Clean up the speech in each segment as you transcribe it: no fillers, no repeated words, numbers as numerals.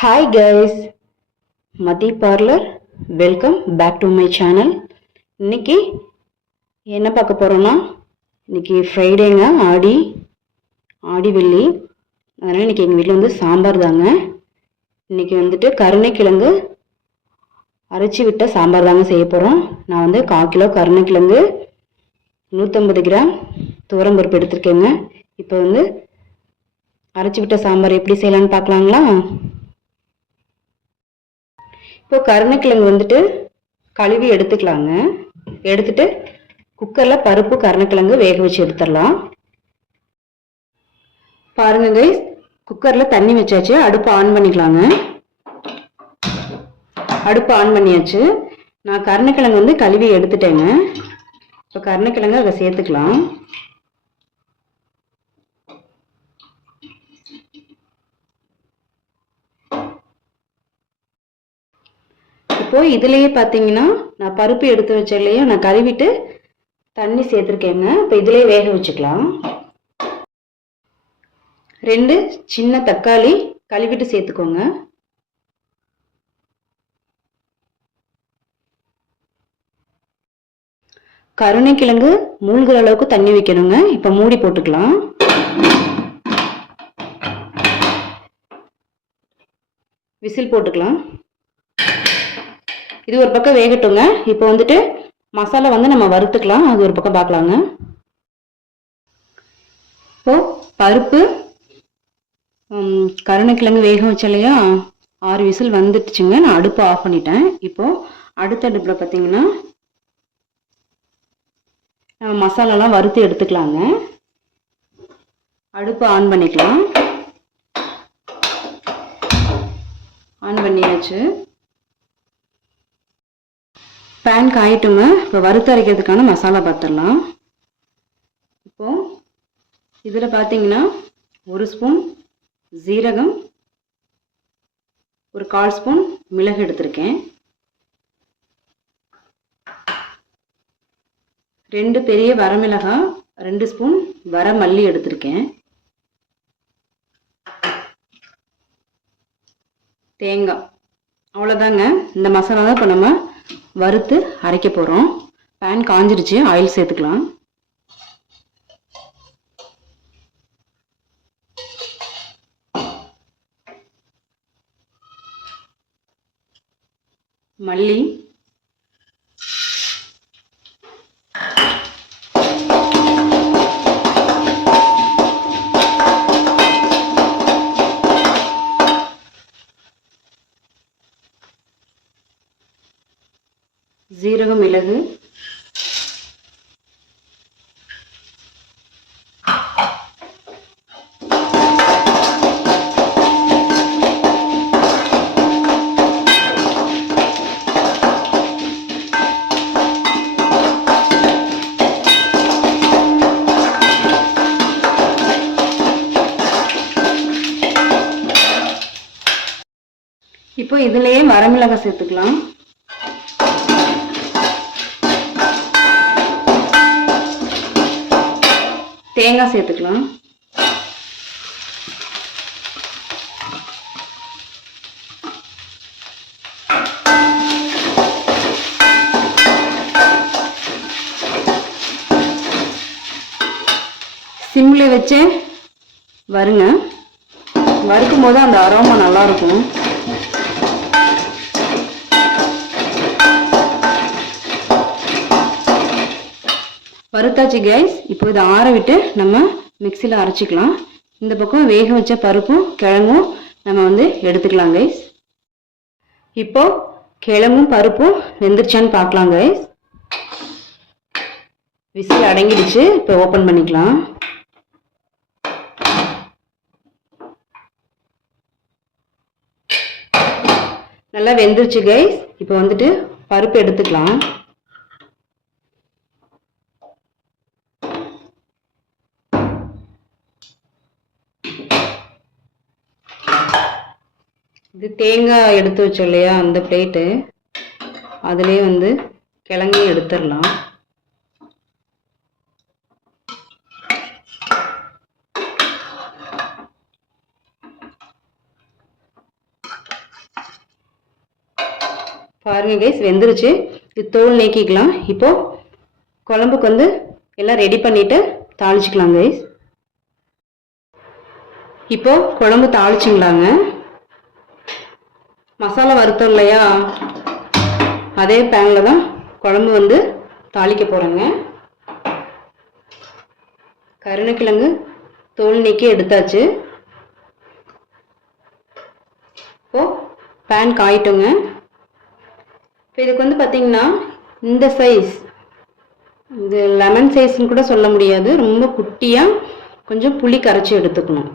Hi guys, Mati Parlor, welcome back to my channel. இன்னைக்கு என்ன பார்க்க போறோம்னா இன்னைக்கு ஃப்ரைடேங்க, ஆடி வெள்ளி. அதனால இன்னைக்கு எங்க வீட்ல வந்து சாம்பார் தாங்க. இன்னைக்கு வந்துட்டு கருணைக்கிழங்கு அரைச்சி விட்ட சாம்பார் தாங்க செய்ய போறோம். நான் வந்து 1/4 கிலோ கருணைக்கிழங்கு, 150 கிராம் துவரம்பருப்பு எடுத்திருக்கேங்க. இப்போ வந்து அரைச்சி விட்ட சாம்பார் எப்படி செய்யலாம்னு பார்க்கலாங்களா? இப்போ கருணைக்கிழங்கு வந்துட்டு கழுவி எடுத்துக்கலாங்க. எடுத்துட்டு குக்கரில் பருப்பு கருணைக்கிழங்கு வேக வச்சு எடுத்துடலாம். பாருங்க கைஸ், குக்கரில் தண்ணி வச்சாச்சு. அடுப்பு ஆன் பண்ணிக்கலாங்க. அடுப்பு ஆன் பண்ணியாச்சு. நான் கருணைக்கிழங்கு வந்து கழுவி எடுத்துட்டேங்க. இப்போ கருணைக்கிழங்கு அதை சேர்த்துக்கலாம். இப்போ இதுலயே பார்த்தீங்கன்னா நான் பருப்பு எடுத்து வச்சலையே நான் கழுவிட்டு தண்ணி சேர்த்துருக்கேங்க. இப்போ இதுலயே வேக வச்சுக்கலாம். 2 சின்ன தக்காளி கழுவிட்டு சேர்த்துக்கோங்க. கருணைக்கிழங்கு மூழ்கிற அளவுக்கு தண்ணி வைக்கணுங்க. இப்போ மூடி போட்டுக்கலாம். விசில் போட்டுக்கலாம். இது ஒரு பக்கம் வேகட்டுங்க. இப்போ வந்துட்டு மசாலா வந்து நம்ம வறுத்துக்கலாம். அது ஒரு பக்கம் பார்க்கலாங்க. இப்போ பருப்பு கருணைக்கிழங்கு வேக வச்ச இல்லையா, 6 விசில் வந்துடுச்சுங்க. நான் அடுப்பு ஆஃப் பண்ணிட்டேன். இப்போ அடுத்த அடுப்பில் பார்த்தீங்கன்னா நம்ம மசாலாலாம் வறுத்து எடுத்துக்கலாங்க. அடுப்பு ஆன் பண்ணிக்கலாம். ஆன் பண்ணியாச்சு. பேன் காயிட்டுங்க. இப்போ வறுத்து அரைக்கிறதுக்கான மசாலா பார்த்துடலாம். இப்போ இதில் பார்த்தீங்கன்னா 1 ஸ்பூன் ஜீரகம், ஒரு 1/4 ஸ்பூன் மிளகு எடுத்திருக்கேன். 2 பெரிய வரமிளகாய், 2 ஸ்பூன் வரமல்லி எடுத்திருக்கேன். தேங்காய், அவ்வளோதாங்க. இந்த மசாலா தான் இப்போ நம்ம வறுத்து அரைக்க போகிறோம். பேன் காஞ்சிருச்சு. ஆயில் சேர்த்துக்கலாம். மல்லி, ஜீரகம், மிளகு, இப்போ இதுலயே வரமிளகாய் சேர்த்துக்கலாம். தேங்காய் சேர்த்துக்கலாம். சிம்ல வச்சு வருங்க. வறுக்கும் போது அந்த அரோமா நல்லா இருக்கும். வறுத்தாச்சு கைஸ். இப்போ இதை ஆற விட்டு நம்ம மிக்சியில் அரைச்சிக்கலாம். இந்த பக்கம் வேக வச்ச பருப்பும் கிழங்கும் நம்ம வந்து எடுத்துக்கலாம் கைஸ். இப்போ கிழங்கும் பருப்பும் வெந்துருச்சான்னு பார்க்கலாம் கைஸ். விசில் அடங்கிடுச்சு. இப்போ ஓப்பன் பண்ணிக்கலாம். நல்லா வெந்துருச்சு கைஸ். இப்போ வந்துட்டு பருப்பு எடுத்துக்கலாம். இது தேங்காய் எடுத்து வச்சோம் இல்லையா, அந்த பிளேட்டு, அதுலேயே வந்து கிழங்கையும் எடுத்துடலாம். பாருங்க கைஸ், வெந்துருச்சு. இது தோல் நீக்கிக்கலாம். இப்போ குழம்புக்கு வந்து எல்லாம் ரெடி பண்ணிட்டு தாளிச்சுக்கலாம் கைஸ். இப்போ குழம்பு தாளிச்சுங்களாங்க. மசாலா வறுத்தோம் இல்லையா, அதே பேனில் தான் குழம்பு வந்து தாளிக்க போகிறேங்க. கருணைக்கிழங்கு தோல் நீக்கி எடுத்தாச்சு. இப்போது பேன் காயிட்டோங்க. இப்போ இதுக்கு வந்து பார்த்திங்கன்னா இந்த சைஸ், இது லெமன் சைஸ்ன்னு கூட சொல்ல முடியாது, ரொம்ப குட்டியாக கொஞ்சம் புளி கரைச்சி எடுத்துக்கணும்.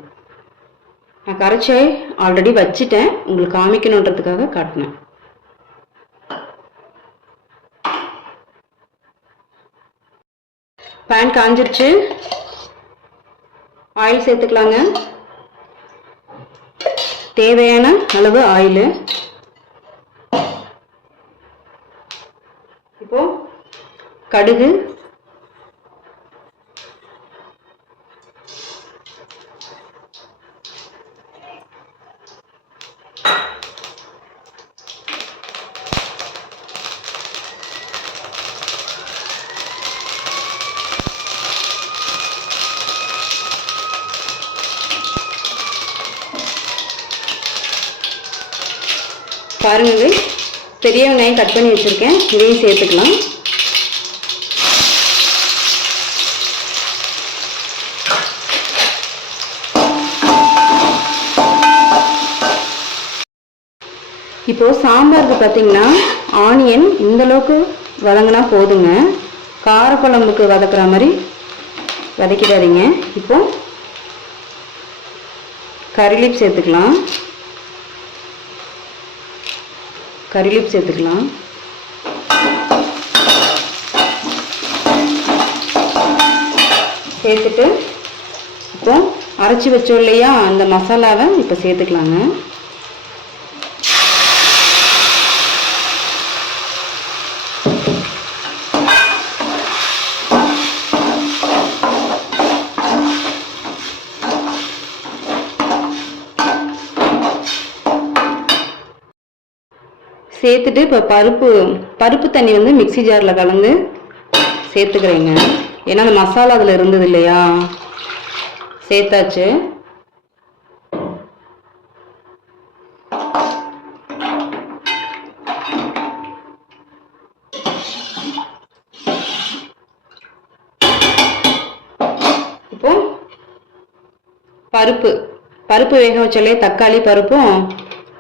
நான் கரைச்சி ஆல்ரெடி வச்சுட்டேன், உங்களுக்கு காமிக்கணுன்றதுக்காக காட்டினேன். பேன் காஞ்சிருச்சு, ஆயில் சேர்த்துக்கலாங்க. தேவையான அளவு ஆயில். இப்போ கடுகு, பாருங்க பெரிய வெங்காயம் கட் பண்ணி வச்சுருக்கேன், இதையும் சேர்த்துக்கலாம். இப்போது சாம்பாருக்கு பார்த்திங்கன்னா ஆனியன் இந்தளவுக்கு வதங்கினா போதுங்க. காரக்குழம்புக்கு வதக்குற மாதிரி வதக்கிடாதீங்க. இப்போது கறி லீஃப் சேர்த்துக்கலாம். சேர்த்துட்டு இப்போ அரைச்சி வச்சோம் இல்லையா அந்த மசாலாவை இப்போ சேர்த்துக்கலாங்க. சேர்த்துட்டு இப்போ பருப்பு தண்ணி வந்து மிக்ஸி ஜாரில் கலந்து சேர்த்துக்கிறேங்க. ஏன்னா அந்த மசாலா அதில் இருந்தது இல்லையா, சேர்த்தாச்சு. இப்போ பருப்பு வேக வச்சாலே தக்காளி பருப்பும்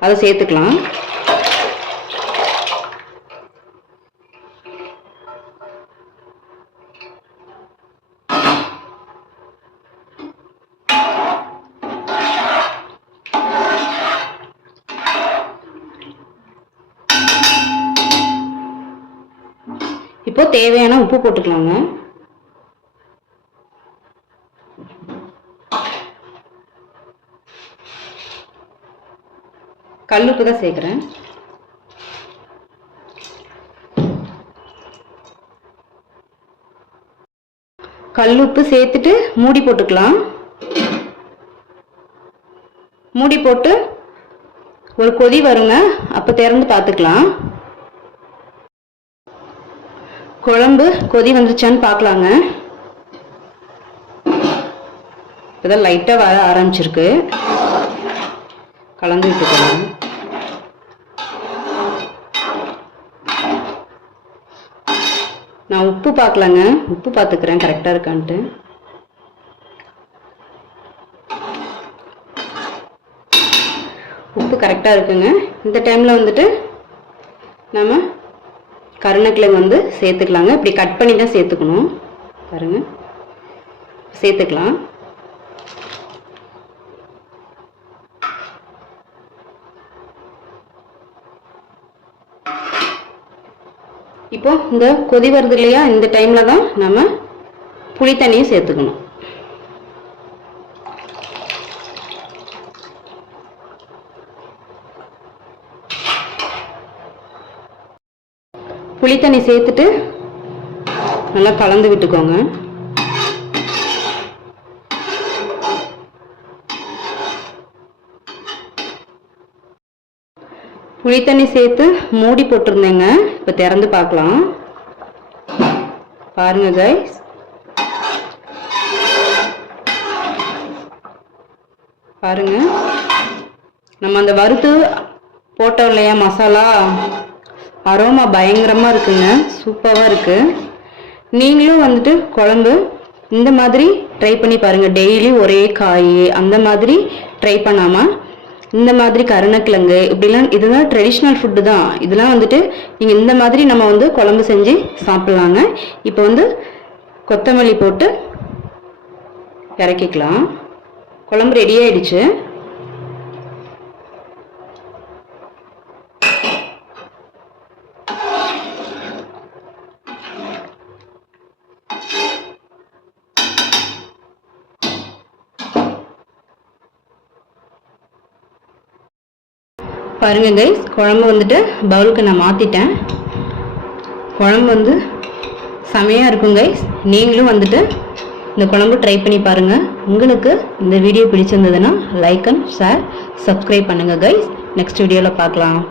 அதை சேர்த்துக்கலாம். இப்போ தேவையான உப்பு போட்டுக்கலாங்க. கல்லுப்பு தான் சேர்க்குறேன். கல்லுப்பு சேர்த்துட்டு மூடி போட்டுக்கலாம். மூடி போட்டு ஒரு கொதி வருங்க, அப்போ திறந்து பார்த்துக்கலாம். குழம்பு கொதி வந்துருச்சான்னு பார்க்கலாங்க. இப்போதான் லைட்டாக வர ஆரம்பிச்சிருக்கு. கலந்து விட்டுக்கலாம். நான் உப்பு பார்க்கலாங்க, உப்பு பார்த்துக்கிறேன் கரெக்டாக இருக்கான்ட்டு. உப்பு கரெக்டாக இருக்குங்க. இந்த டைமில் வந்துட்டு நம்ம கருணைக்கிழங்கு வந்து சேர்த்துக்கலாங்க. இப்படி கட் பண்ணி தான் சேர்த்துக்கணும். பாருங்க, சேர்த்துக்கலாம். இப்போ இந்த கொதி வருது இல்லையா, இந்த டைமில் தான் நம்ம புளி தண்ணியும் சேர்த்துக்கணும். புளி தண்ணி சேர்த்துட்டு நல்லா கலந்து விட்டுக்கோங்க. புளி தண்ணி சேர்த்து மூடி போட்டிருந்தேங்க. இப்போ திறந்து பார்க்கலாம். பாருங்க கைஸ், பாருங்க நம்ம அந்த வறுத்து போட்டோம் இல்லையா மசாலா, அரோமா பயங்கரமாக இருக்குங்க, சூப்பராக இருக்குது. நீங்களும் வந்துட்டு குழம்பு இந்த மாதிரி ட்ரை பண்ணி பாருங்கள். டெய்லி ஒரே காய் அந்த மாதிரி ட்ரை பண்ணாமல் இந்த மாதிரி கருணக்கிழங்கு இப்படிலாம், இதுதான் ட்ரெடிஷ்னல் ஃபுட்டு தான். இதெல்லாம் வந்துட்டு நீங்கள் இந்த மாதிரி நம்ம வந்து குழம்பு செஞ்சு சாப்பிட்லாங்க. இப்போ வந்து கொத்தமல்லி போட்டு இறக்கிக்கலாம். குழம்பு ரெடி ஆயிடுச்சு. பாருங்க கைஸ், குழம்பு வந்துட்டு பவுலுக்கு நான் மாற்றிட்டேன். குழம்பு வந்து செமையாக இருக்கும் கைஸ். நீங்களும் வந்துட்டு இந்த குழம்பு ட்ரை பண்ணி பாருங்கள். உங்களுக்கு இந்த வீடியோ பிடிச்சிருந்ததுன்னா லைக் அண்ட் ஷேர், சப்ஸ்கிரைப் பண்ணுங்கள் கைஸ். நெக்ஸ்ட் வீடியோவில் பார்க்கலாம்.